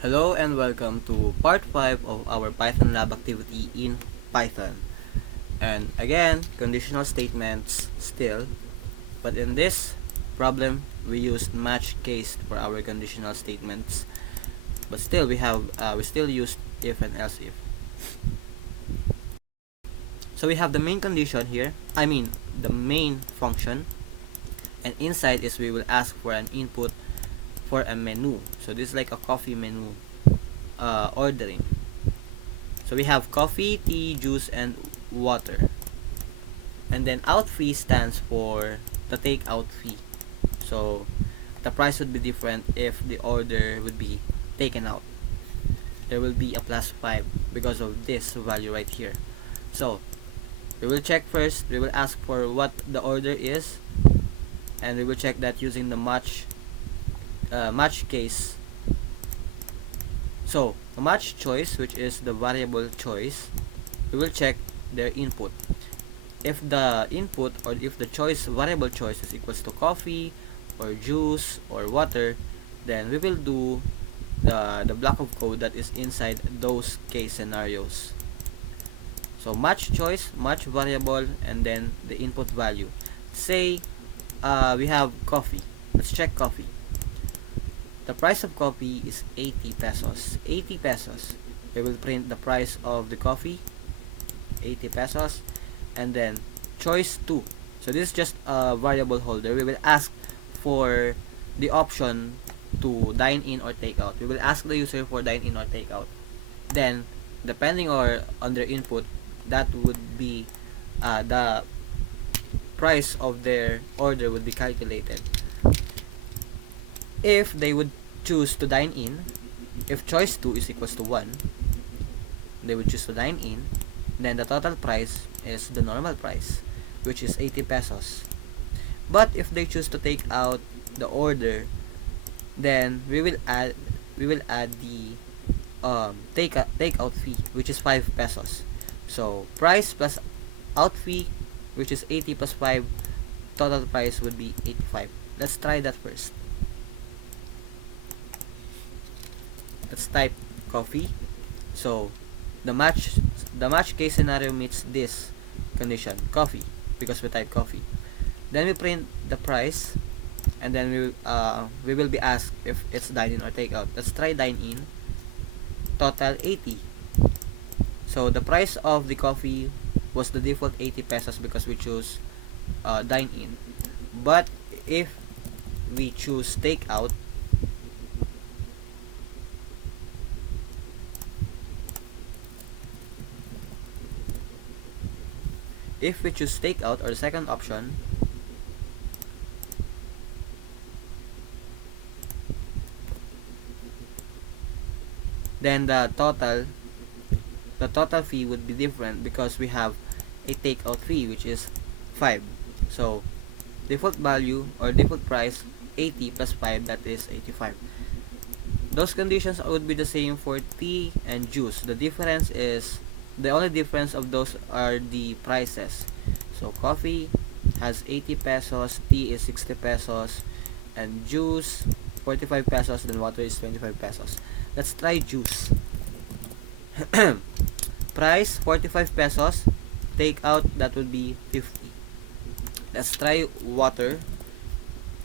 Hello and welcome to part 5 of our Python lab activity in Python. And again, conditional statements still, but in this problem we used match case for our conditional statements. But still we still used if and else if. So we have the main condition here, the main function, and inside is we will ask for an input for a menu. So this is like a coffee menu ordering. So we have coffee, tea, juice, and water. And then out fee stands for the takeout fee. So the price would be different if the order would be taken out. There will be a +5 because of this value right here. So we will check first. We will ask for what the order is, and we will check that using the match case. So a match choice, which is the variable choice, we will check their input. If the input or if the choice variable choice is equals to coffee or juice or water, then we will do the block of code that is inside those case scenarios. So match choice, match variable, and then the input value. Say we have coffee. Let's check coffee. The price of coffee is 80 pesos. 80 pesos. We will print the price of the coffee, 80 pesos, and then choice 2. So this is just a variable holder. We will ask for the option to dine in or take out. We will ask the user for dine in or take out. Then, depending on their input, that would be the price of their order would be calculated. If they would choose to dine in, if choice 2 is equals to 1, they would choose to dine in, then the total price is the normal price, which is 80 pesos. But if they choose to take out the order, then we will add the takeout fee, which is 5 pesos. So price plus out fee, which is 80 plus 5, total price would be 85. Let's try that first. Let's type coffee. So the match case scenario meets this condition, coffee, because we type coffee. Then we print the price, and then we will be asked if it's dine in or take out. Let's try dine in. Total 80. So the price of the coffee was the default 80 pesos because we choose dine in. But if we choose take out, or the second option, then the total fee would be different because we have a takeout fee, which is 5. So default value or default price 80 plus 5, that is 85. Those conditions would be the same for tea and juice. The only difference of those are the prices. So coffee has 80 pesos, tea is 60 pesos, and juice 45 pesos, then water is 25 pesos. Let's try juice. Price 45 pesos, take out, that would be 50. Let's try water.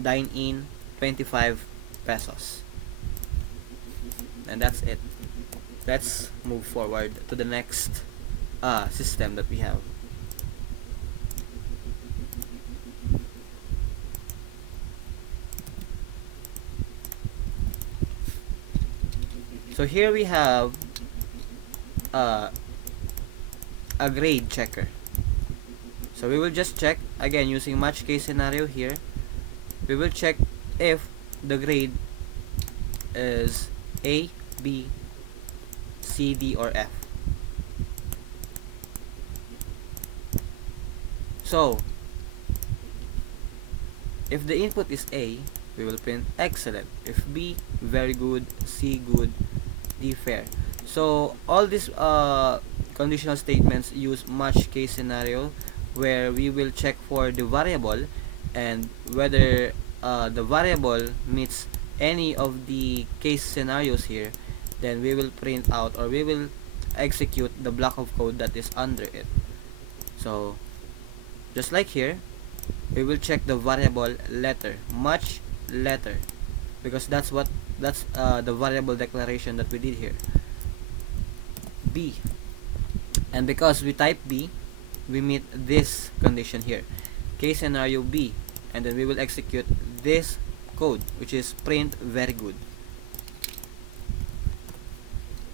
Dine in 25 pesos. And that's it. Let's move forward to the next system that we have. So here we have a grade checker. So we will just check again using match case scenario here. We will check if the grade is A, B, C, D, or F. So if the input is A, we will print excellent. If B, very good. C, good. D, fair. So all these conditional statements use match case scenario, where we will check for the variable and whether the variable meets any of the case scenarios here, then we will print out, or we will execute the block of code that is under it. So just like here, we will check the variable letter, much letter, because that's the variable declaration that we did here, B. And because we type B, we meet this condition here, case scenario B, and then we will execute this code, which is print very good.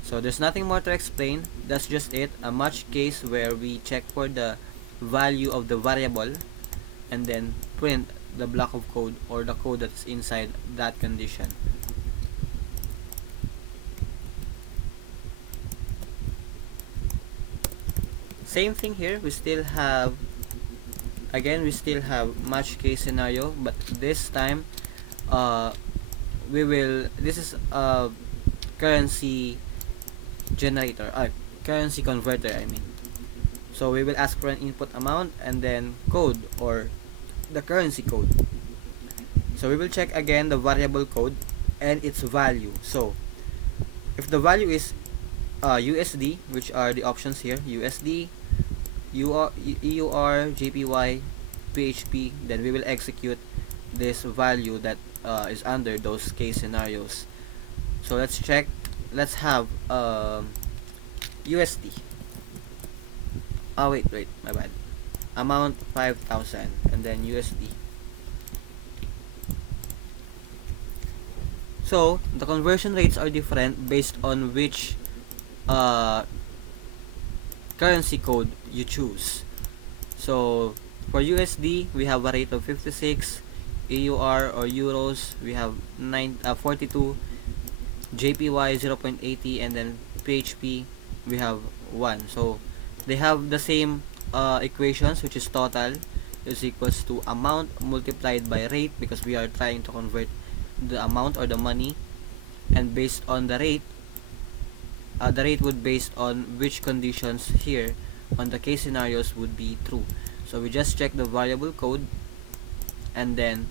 So there's nothing more to explain. That's just it, a match case where we check for the value of the variable and then print the block of code or the code that's inside that condition. Same thing here, we still have match case scenario, but this time this is a currency generator, currency converter, I mean. So we will ask for an input amount and then code, or the currency code. So we will check again the variable code and its value. So if the value is USD, which are the options here, USD, EUR, JPY, PHP, then we will execute this value that is under those case scenarios. So let's check. Let's have USD. Wait, my bad. Amount 5,000 and then USD. So the conversion rates are different based on which currency code you choose. So for USD, we have a rate of 56, EUR or euros, we have 42, JPY 0.80, and then PHP we have 1. So they have the same equations, which is total is equals to amount multiplied by rate, because we are trying to convert the amount or the money, and based on the rate would based on which conditions here on the case scenarios would be true. So we just check the variable code and then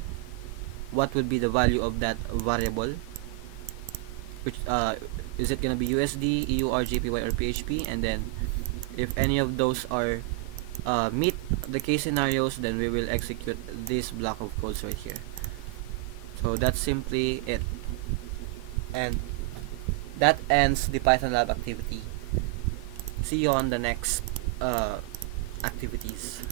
what would be the value of that variable, which is it gonna be USD, EUR, JPY, or PHP, and then if any of those are meet the case scenarios, then we will execute this block of codes right here. So that's simply it, and that ends the Python lab activity. See you on the next activities.